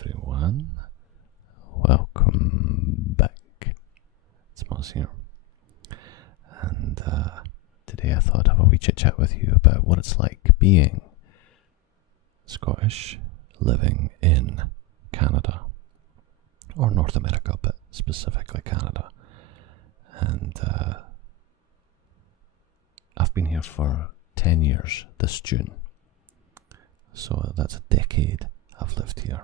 everyone, welcome back. It's Muzz here, and today I thought I'd have a wee chit chat with you about what it's like being Scottish living in Canada, or North America, but specifically Canada. And I've been here for 10 years this June, so that's a decade I've lived here.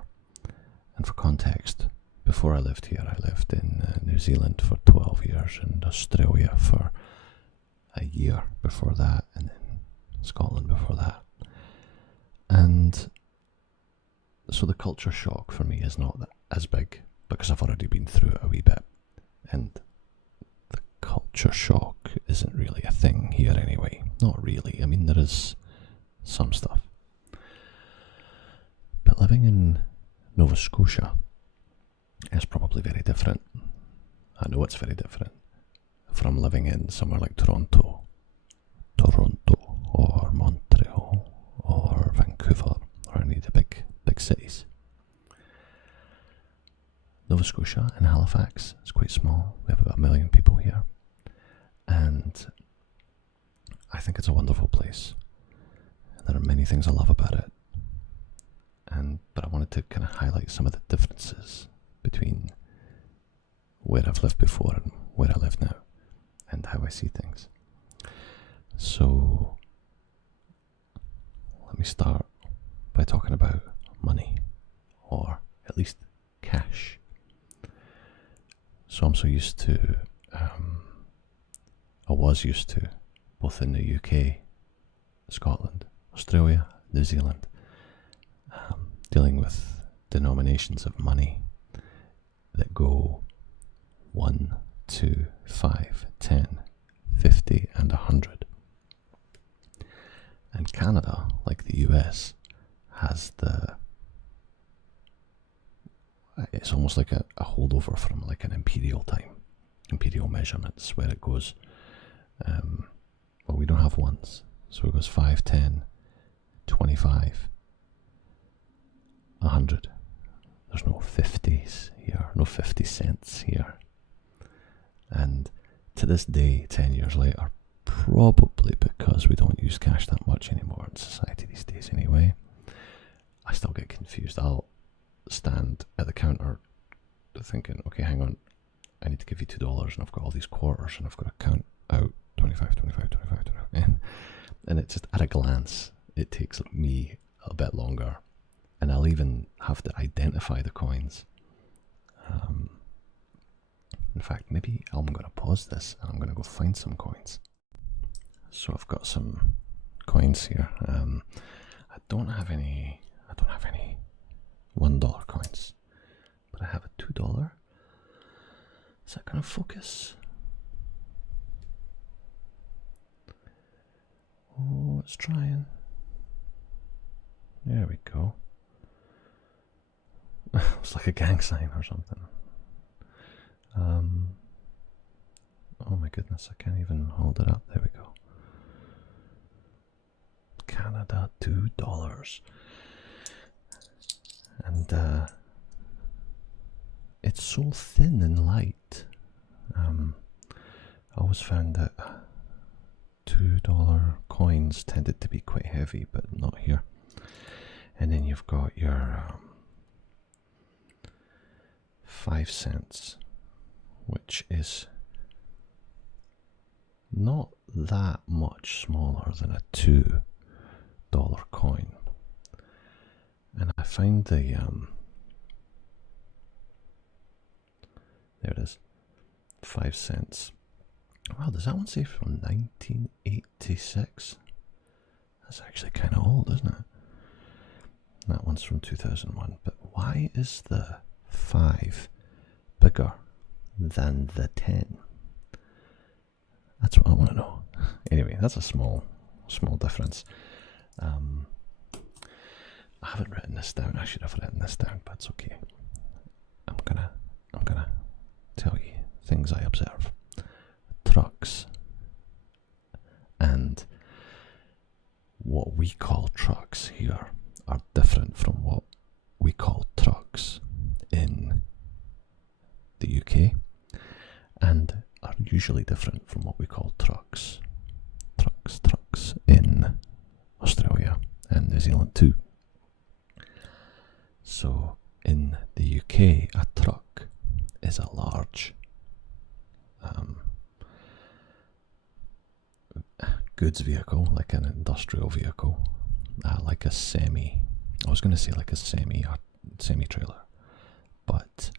And for context, before I lived here, I lived in New Zealand for 12 years and Australia for a year before that, and then Scotland before that. And so the culture shock for me is not as big because I've already been through it a wee bit. And the culture shock isn't really a thing here anyway. Not really. I mean, there is some stuff. But living in Nova Scotia is probably very different. I know it's very different from living in somewhere like Toronto, or Montreal, or Vancouver, or any of the big cities. Nova Scotia and Halifax is quite small. We have about 1 million people here, and I think it's a wonderful place. There are many things I love about it, but I wanted to kind of highlight some of the differences between where I've lived before and where I live now, and how I see things. So let me start by talking about money, or at least cash. So I'm so used to, I was used to, both in the UK, Scotland, Australia, New Zealand, dealing with denominations of money that go 1, 2, 5, 10, 50 and 100. And Canada, like the US, has it's almost like a holdover from like an imperial time, imperial measurements, where it goes, well, we don't have ones, so it goes 5, 10, 25, 100. There's no 50s here, no 50 cents here. And to this day, 10 years later, probably because we don't use cash that much anymore in society these days anyway, I still get confused. I'll stand at the counter thinking, okay, hang on, I need to give you $2, and I've got all these quarters, and I've got to count out 25, 25, 25, 25. And it's just, at a glance, it takes me a bit longer. And I'll even have to identify the coins. In fact, maybe I'm going to pause this and I'm going to go find some coins. So I've got some coins here. I don't have any $1 coins, but I have a $2. Is that going to focus? Oh, it's trying. There we go. It's like a gang sign or something. Oh my goodness, I can't even hold it up. There we go. Canada $2. And it's so thin and light. I always found that $2 coins tended to be quite heavy, but not here. And then you've got your 5 cents, which is not that much smaller than a $2 coin. And I find the there it is, 5 cents. Wow, does that one say from 1986? That's actually kind of old, isn't it? That one's from 2001. But why is the 5 bigger than the 10? That's what I want to know. Anyway, that's a small difference. I haven't written this down. I should have written this down, but it's okay. I'm gonna tell you things I observe. Trucks and what we call trucks here are different from what we call trucks trucks in the UK and are usually different from what we call trucks in Australia and New Zealand too. So in the UK, a truck is a large goods vehicle, like an industrial vehicle, like a semi-trailer, but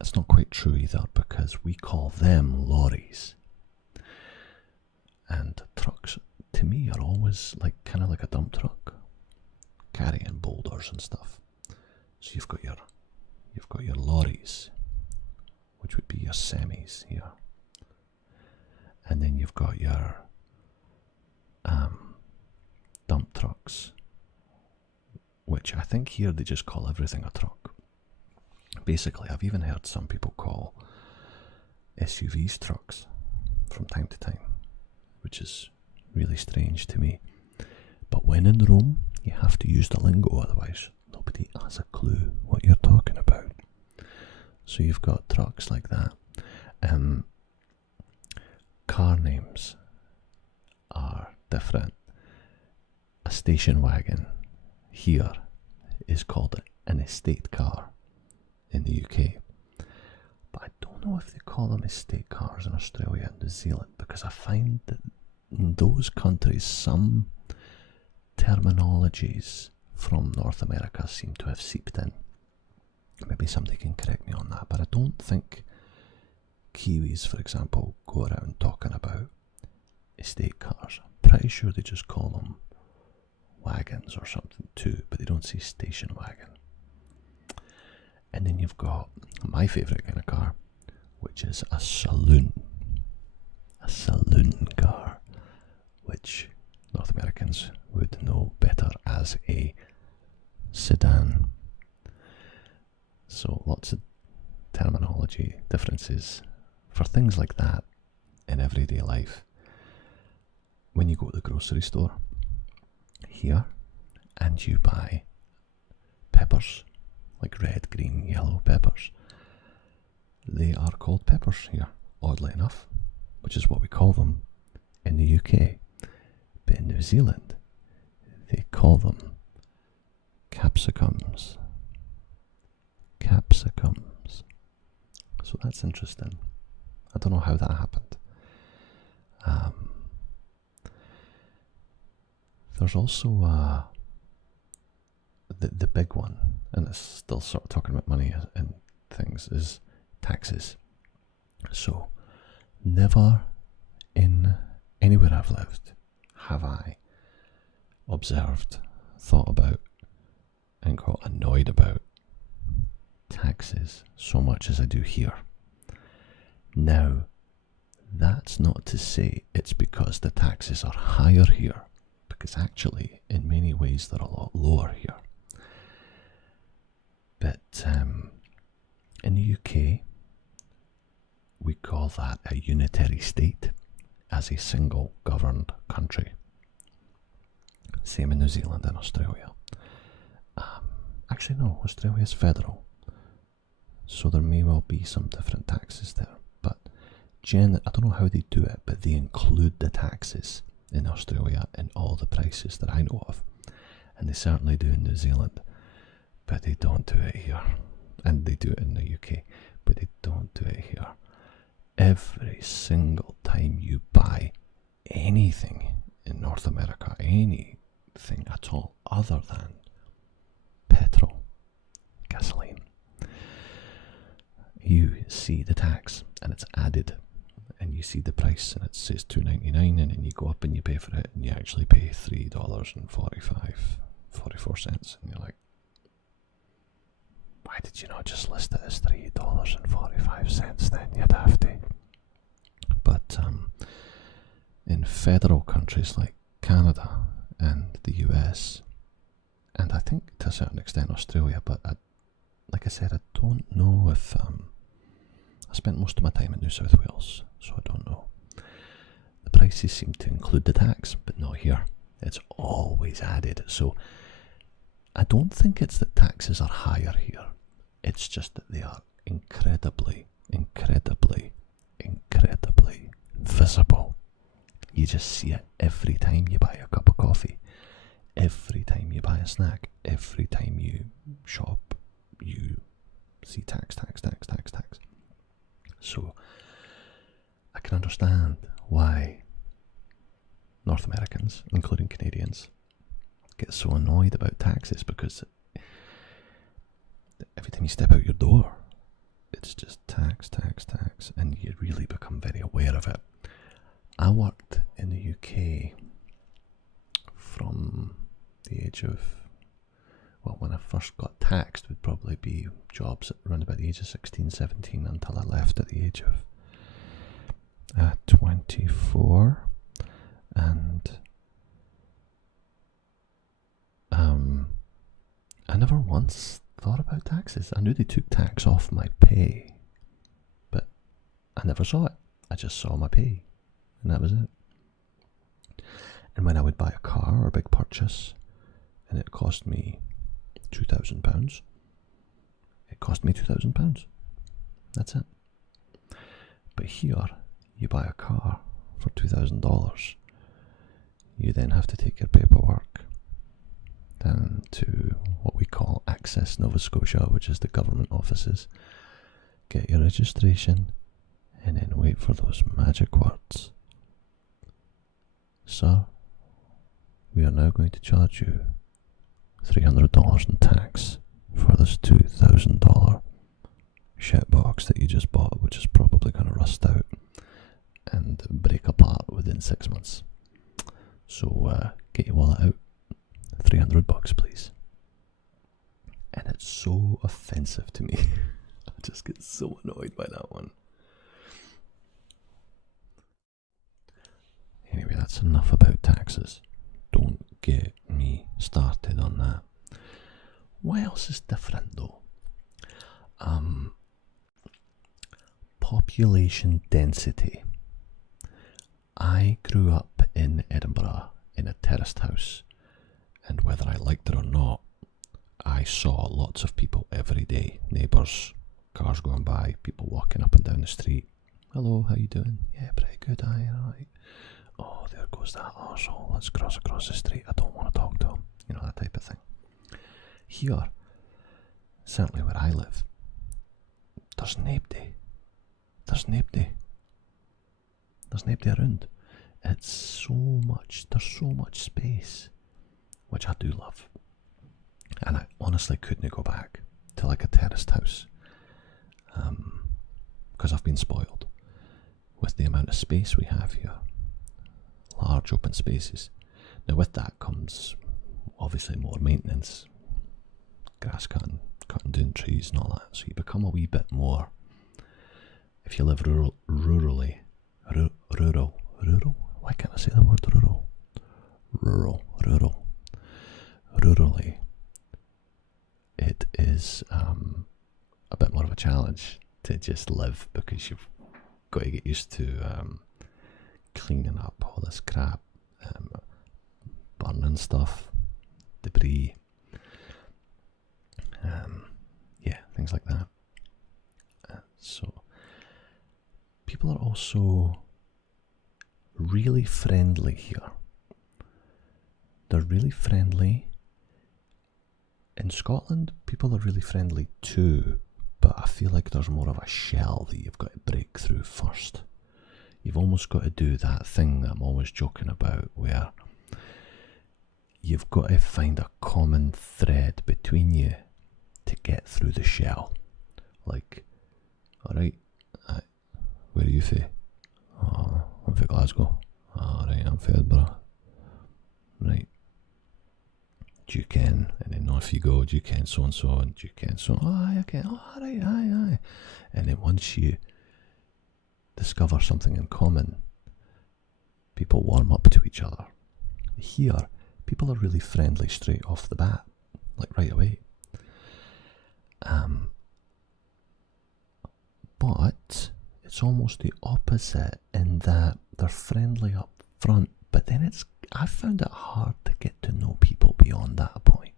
it's not quite true either, because we call them lorries. And trucks, to me, are always kind of like a dump truck, carrying boulders and stuff. So you've got your lorries, which would be your semis here, and then you've got your dump trucks, which I think here they just call everything a truck. Basically, I've even heard some people call SUVs trucks from time to time, which is really strange to me. But when in Rome, you have to use the lingo, otherwise nobody has a clue what you're talking about. So you've got trucks like that. Car names are different. A station wagon here is called an estate car in the UK. But I don't know if they call them estate cars in Australia and New Zealand, because I find that in those countries some terminologies from North America seem to have seeped in. Maybe somebody can correct me on that, but I don't think Kiwis, for example, go around talking about estate cars. I'm pretty sure they just call them wagons or something too, but they don't say station wagon. And then you've got my favourite kind of car, which is a saloon car, which North Americans would know better as a sedan. So lots of terminology differences for things like that in everyday life. When you go to the grocery store here and you buy peppers, like red, green, yellow peppers, they are called peppers here, oddly enough, which is what we call them in the UK. But in New Zealand, they call them capsicums. So that's interesting. I don't know how that happened. There's also the big one, and it's still sort of talking about money and things, is taxes. So never in anywhere I've lived have I observed, thought about, and got annoyed about taxes so much as I do here. Now, that's not to say it's because the taxes are higher here, because actually, in many ways, they're a lot lower here. But in the UK, we call that a unitary state, as a single governed country. Same in New Zealand and Australia. Actually, no, Australia's federal, so there may well be some different taxes there. But I don't know how they do it, but they include the taxes in Australia in all the prices that I know of, and they certainly do in New Zealand, but they don't do it here. And they do it in the UK, but they don't do it here. Every single time you buy anything in North America, anything at all other than petrol, gasoline, you see the tax and it's added, and you see the price and it says $2.99, and then you go up and you pay for it and you actually pay $3.44, and you're like, why did you not just list it as $3.45 then, you dafty? But in federal countries like Canada and the US, and I think to a certain extent Australia, but like I said, I don't know if I spent most of my time in New South Wales, so I don't know. The prices seem to include the tax, but not here. It's always added. So I don't think it's that taxes are higher here. It's just that they are incredibly visible. You just see it every time you buy a cup of coffee, every time you buy a snack, every time you shop, you see tax. So I can understand why North Americans, including Canadians, get so annoyed about taxes, because every time you step out your door, it's just tax, and you really become very aware of it. I worked in the UK from the age of, well, when I first got taxed would probably be jobs around about the age of 16, 17 until I left at the age of 24. And I never once thought about taxes. I knew they took tax off my pay, but I never saw it. I just saw my pay, and that was it. And when I would buy a car or a big purchase, and it cost me £2,000, it cost me £2,000. That's it. But here, you buy a car for $2,000. You then have to take your paperwork down to what we call Access Nova Scotia, which is the government offices, get your registration, and then wait for those magic words. Sir, we are now going to charge you $300 in tax for this $2,000 shitbox that you just bought, which is probably going to rust out and break apart within 6 months. So get your wallet out, $300 please. And it's so offensive to me. I just get so annoyed by that one. Anyway, that's enough about taxes. Don't get me started on that. What else is different though? Population density. I grew up in Edinburgh in a terraced house, and whether I liked it or not, I saw lots of people every day. Neighbours, cars going by, people walking up and down the street. Hello, how you doing? Yeah, pretty good, aye, alright. Oh, there goes that arsehole, let's cross across the street, I don't want to talk to him. You know, that type of thing. Here, certainly where I live, there's nobody. There's nobody around. It's so much, there's so much space, which I do love. And I honestly couldn't go back to like a terraced house, because I've been spoiled with the amount of space we have here. Large open spaces. Now with that comes obviously more maintenance, grass cutting down trees and all that, so you become a wee bit more, if you live rurally, why can't I say the word rural? Rurally, it is a bit more of a challenge to just live, because you've got to get used to cleaning up all this crap, burning stuff, debris, things like that. So people are also really friendly here. They're really friendly. In Scotland, people are really friendly too, but I feel like there's more of a shell that you've got to break through first. You've almost got to do that thing that I'm always joking about, where you've got to find a common thread between you to get through the shell. Like, alright, where are you from? Oh, I'm from Glasgow. Alright, I'm from Edinburgh. Right. Do you ken? And then off you go, do you ken so and so, and do you ken so? Oh, aye, okay. Oh, alright, aye. And then once you discover something in common, people warm up to each other. Here, people are really friendly straight off the bat, like right away. But it's almost the opposite in that they're friendly up front, but then I found it hard to get to know people beyond that point.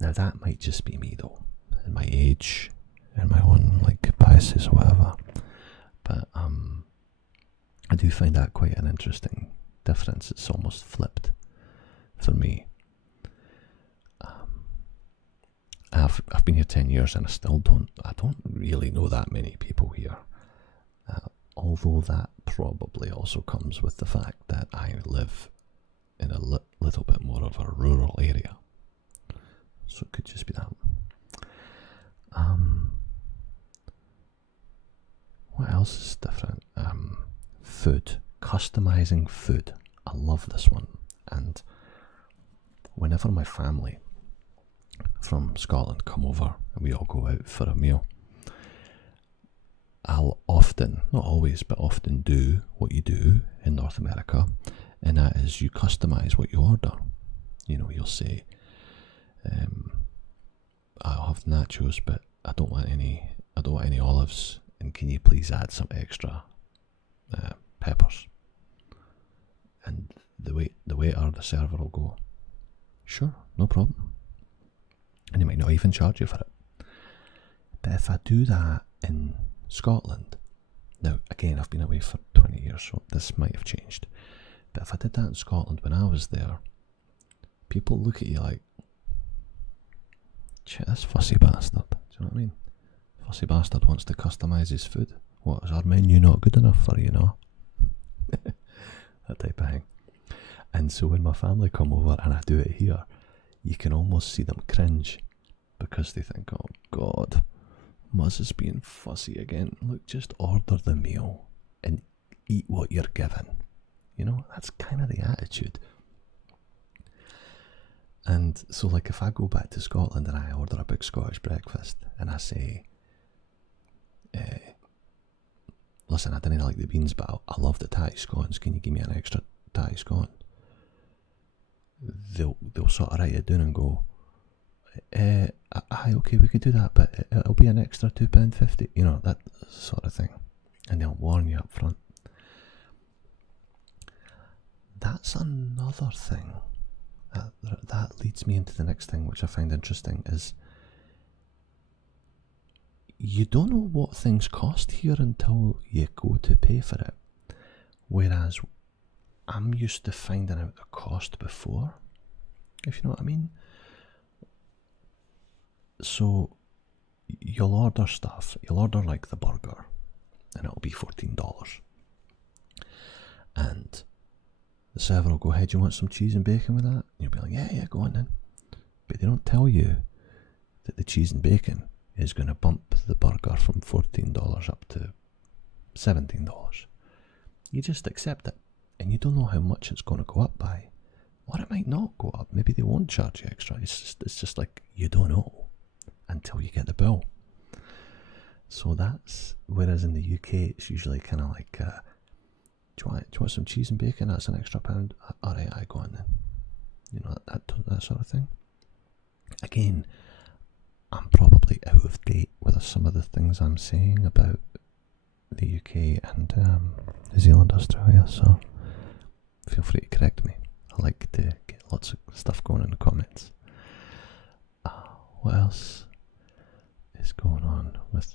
Now that might just be me though. in my age, in my own like biases or whatever. But I do find that quite an interesting difference. It's almost flipped for me. I've been here 10 years and I don't really know that many people here. Although that probably also comes with the fact that I live in a little bit more of a rural area. So it could just be that. What else is different? Food. Customizing food. I love this one. And whenever my family from Scotland come over and we all go out for a meal, I'll often, not always, but often do what you do in North America, and that is you customize what you order. You know, you'll say, I'll have nachos, but I don't want any olives, and can you please add some extra peppers? And the waiter or the server will go, sure, no problem. And he might not even charge you for it. But if I do that in Scotland, now again, I've been away for 20 years, so this might have changed. But if I did that in Scotland when I was there, people look at you like, shit, this fussy bastard. Do you know what I mean? Fussy bastard wants to customise his food. What, is our menu not good enough for you, know? That type of thing. And so when my family come over and I do it here, you can almost see them cringe because they think, oh God, Muzz is being fussy again. Look, just order the meal and eat what you're given. You know, that's kind of the attitude. And so like if I go back to Scotland and I order a big Scottish breakfast and I say, listen, I didn't like the beans, but I love the tatty scones. Can you give me an extra tatty scone? They'll sort of write it down and go, aye, okay, we could do that, but it'll be an extra £2.50, you know, that sort of thing. And they'll warn you up front. That's another thing. That leads me into the next thing, which I find interesting, is you don't know what things cost here until you go to pay for it. Whereas I'm used to finding out the cost before, if you know what I mean. So you'll order stuff, you'll order like the burger, and it'll be $14. And the server will go, hey, do you want some cheese and bacon with that? And you'll be like, yeah, go on then. But they don't tell you that the cheese and bacon is going to bump the burger from $14 up to $17. You just accept it. And you don't know how much it's going to go up by. Or it might not go up. Maybe they won't charge you extra. It's just like, you don't know until you get the bill. So that's, whereas in the UK, it's usually kind of like, do you want some cheese and bacon? That's an extra £1. Alright, I go on then. You know, that sort of thing. Again, I'm probably out of date with some of the things I'm saying about the UK and New Zealand, Australia, so feel free to correct me. I like to get lots of stuff going in the comments. What else is going on with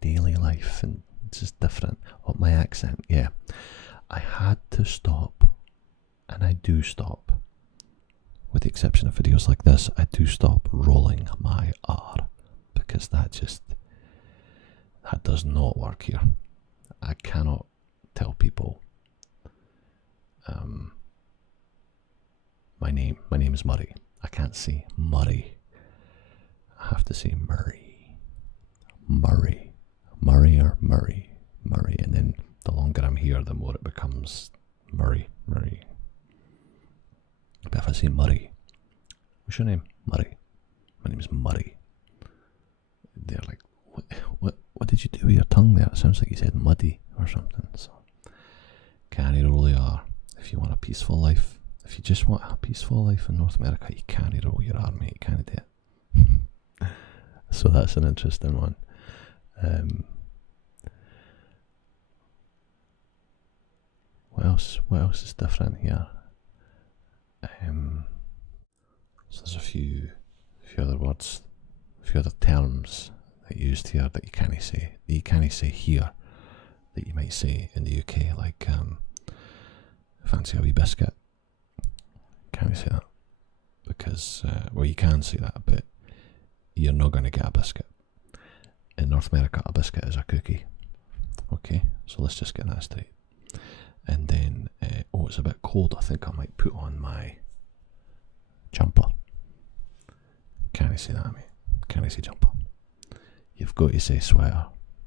daily life and it's just different? Oh, my accent, yeah. I had to stop, and I do stop, with the exception of videos like this, I do stop rolling my R, because that does not work here. I cannot tell people my name is Murray. I can't say Murray. I have to say Murray, and then the longer I'm here, the more it becomes Murray. But if I say Murray, what's your name? Murray. My name is Murray. They're like, what did you do with your tongue there? It sounds like you said muddy or something. So, can't roll your R if you want a peaceful life. If you just want a peaceful life in North America, you can't roll your R, mate. You can't do it. So that's an interesting one. What else is different here? So there's a few other words, a few other terms that you used here that you can't say here, that you might say in the UK, like fancy a wee biscuit. Can't say that because well, you can say that, but you're not going to get a biscuit. In North America, a biscuit is a cookie. Okay, so let's just get that straight. And then, oh, it's a bit cold. I think I might put on my jumper. Can't say that, mate. Can't say jumper. You've got to say sweater,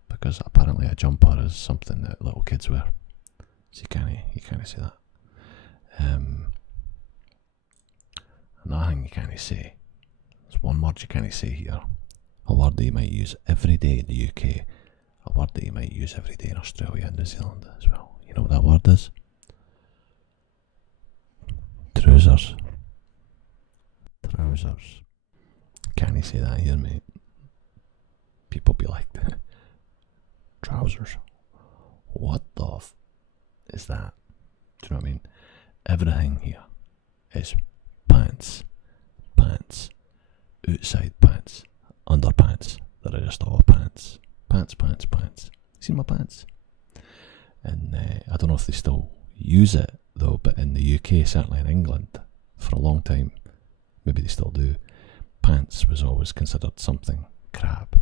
because apparently a jumper is something that little kids wear. So you can't say that. Another thing you can't say. There's one word you can't say here. A word that you might use every day in the UK. A word that you might use every day in Australia and New Zealand as well. You know what that word is? Trousers. Trousers. Can't say that here, mate. People be like, trousers. What the is that? Do you know what I mean? Everything here is pants, pants, outside pants, underpants. That are just all pants. Pants, pants, pants. See my pants? And I don't know if they still use it though, but in the UK, certainly in England, for a long time, maybe they still do, pants was always considered something crap.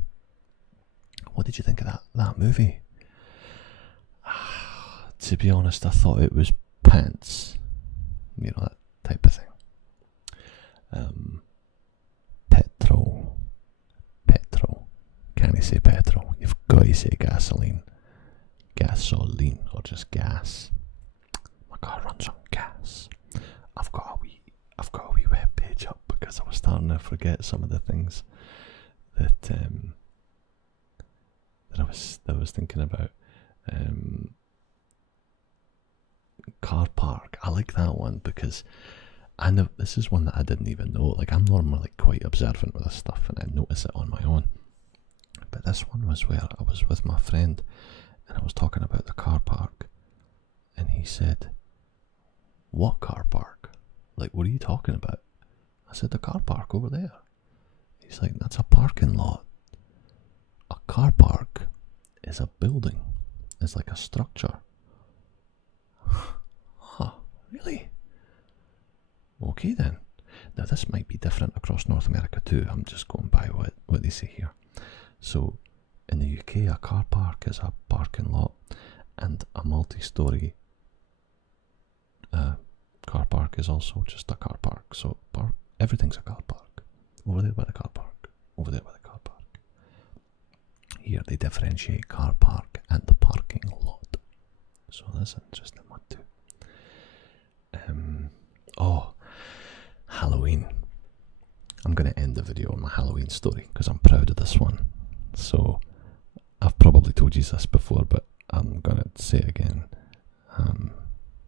What did you think of that movie? To be honest, I thought it was pants. You know, that type of thing. Petrol. Can't you say petrol? You've got to say gasoline. Gasoline, or just gas. My car runs on gas. I've got a wee web page up because I was starting to forget some of the things that I was thinking about. Car park. I like that one because I know this is one that I didn't even know. Like, I'm normally quite observant with this stuff and I notice it on my own. But this one was where I was with my friend and I was talking about the car park and he said, "What car park? Like, what are you talking about?" I said, "The car park over there." He's like, "That's a parking lot." A car park is a building. It's like a structure. Huh, really? Okay then. Now this might be different across North America too. I'm just going by what they say here. So in the UK, a car park is a parking lot, and a multi-storey car park is also just a car park. So everything's a car park. Over there by the car park. Over there by the car park. Here they differentiate car park and the parking lot. So that's an interesting one too. Oh, Halloween. I'm going to end the video on my Halloween story because I'm proud of this one. So I've probably told you this before, but I'm going to say it again.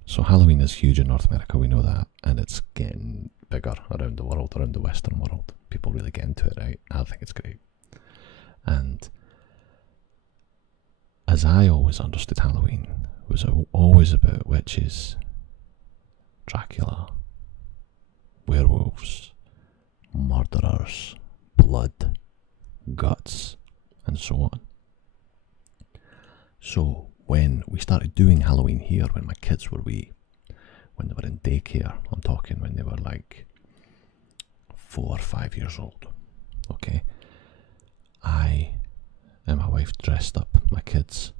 So Halloween is huge in North America, we know that, and it's getting bigger around the world, around the Western world. People really get into it, right? I think it's great. And as I always understood Halloween, it was always about witches, Dracula, werewolves, murderers, blood, guts, and so on. So when we started doing Halloween here, when my kids were wee, when they were in daycare, I'm talking when they were like 4 or 5 years old, okay, I and my wife dressed up my kids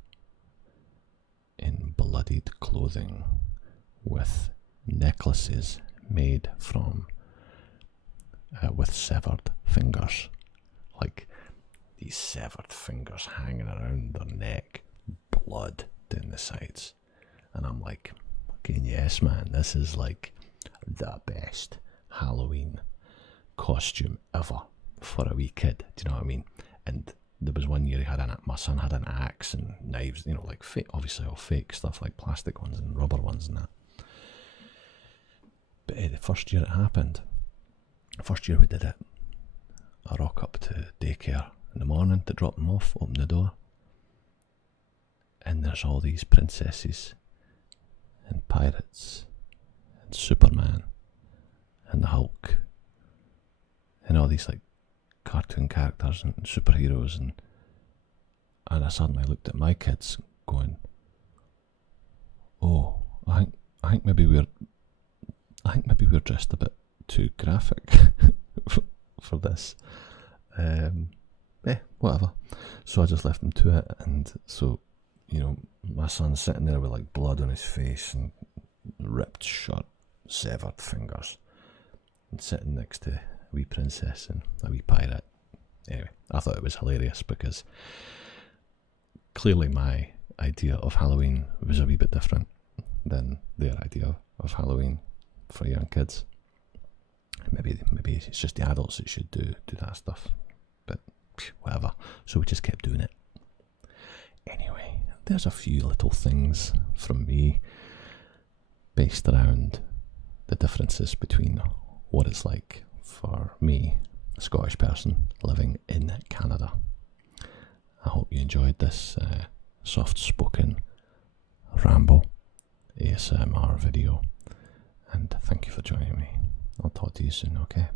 in bloodied clothing with necklaces made from with severed fingers, like these severed fingers hanging around their neck, blood down the sides. And I'm like, fucking yes man, this is like the best Halloween costume ever for a wee kid. Do you know what I mean? And there was one year my son had an axe and knives, you know, like fake, obviously all fake stuff, like plastic ones and rubber ones and that. But the first year it happened, the first year we did it, I rock up to daycare in the morning to drop them off, open the door, and there's all these princesses and pirates and Superman and the Hulk and all these like cartoon characters and superheroes, and I suddenly looked at my kids going, oh, I think maybe we're dressed a bit too graphic for this. Whatever. So I just left them to it, and so, you know, my son's sitting there with like blood on his face and ripped shut, severed fingers, and sitting next to a wee princess and a wee pirate. Anyway, I thought it was hilarious because clearly my idea of Halloween was a wee bit different than their idea of Halloween for young kids. Maybe it's just the adults that should do that stuff, but whatever. So we just kept doing it. Anyway, there's a few little things from me based around the differences between what it's like for me, a Scottish person living in Canada. I hope you enjoyed this soft-spoken ramble ASMR video, and thank you for joining me. I'll talk to you soon, okay?